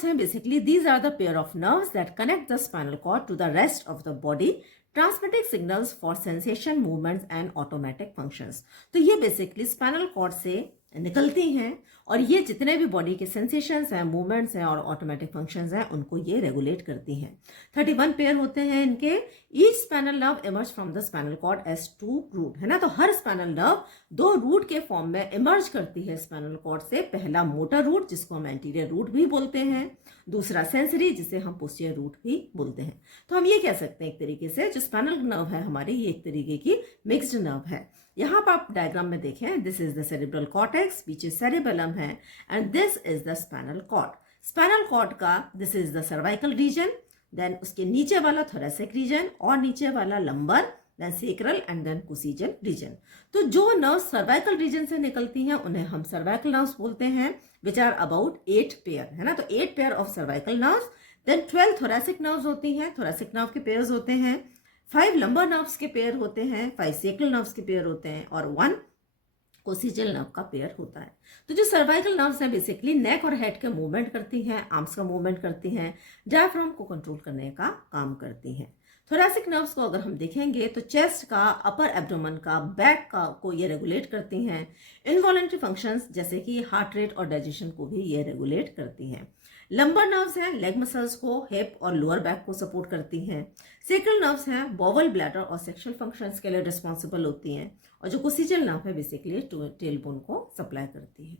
nerves हैं basically these are the pair of nerves that connect the spinal cord to the rest of the body, transmitting signals for sensation, movements and automatic functions. तो ये basically spinal cord से निकलती हैं और ये जितने भी बॉडी के सेंसेशंस हैं, मूवमेंट्स हैं और ऑटोमेटिक फंक्शंस हैं उनको ये रेगुलेट करती हैं। 31 पेयर होते हैं इनके। Each spinal nerve emerge from the spinal cord as 2 root, है ना। तो हर स्पाइनल नर्व 2 रूट के फॉर्म में इमर्ज करती है स्पाइनल कॉर्ड से। पहला मोटर रूट जिसको हम एंटीरियर रूट भी बोलते हैं, दूसरा सेंसरी जिसे हम पोस्टीरियर रूट भी बोलते हैं। तो हम ये कह सकते हैं एक तरीके से जो स्पाइनल नर्व है हमारी ये एक तरीके की मिक्स्ड नर्व है। यहाँ पर आप डायग्राम में देखें, this is the cerebral cortex, पीछे सेरेबेलम है and this is the spinal cord. Spinal cord का this is the cervical region, then उसके नीचे वाला थोरेसिक रीजन और नीचे वाला lumbar, then sacral and then coccygeal region. तो जो नर्व सर्वाइकल रीजन से निकलती हैं उन्हें हम सर्वाइकल नर्व्स बोलते हैं, विच आर अबाउट 8 पेयर, है ना। तो 8 pair of cervical nerves, then 12 thoracic nerves होती हैं, थोरेसिक नर्व के पेयर्स होते हैं, 5 लंबर नर्व्स के पेयर होते हैं, 5 सेक्रल नर्व्स के पेयर होते हैं और 1 कोसिजल नर्व का पेयर होता है। तो जो सर्वाइकल नर्व्स हैं बेसिकली नेक और हेड के मूवमेंट करती हैं, आर्म्स का मूवमेंट करती हैं, डायफ्राम को कंट्रोल करने का काम करती हैं। थोरेसिक नर्व्स को अगर हम देखेंगे तो चेस्ट का, अपर एब्डोमेन का, बैक का को ये रेगुलेट करती हैं। इनवॉलेंट्री फंक्शंस जैसे कि हार्ट रेट और डाइजेशन को भी ये रेगुलेट करती हैं। लंबर नर्व्स हैं लेग मसल्स को, हिप और लोअर बैक को सपोर्ट करती हैं। सेक्रल नर्व्स हैं बॉवल, ब्लैडर और सेक्सुअल फंक्शंस के लिए रिस्पॉन्सिबल होती हैं और जो कोसिजल नर्व है बेसिकली टेल बोन को सप्लाई करती है।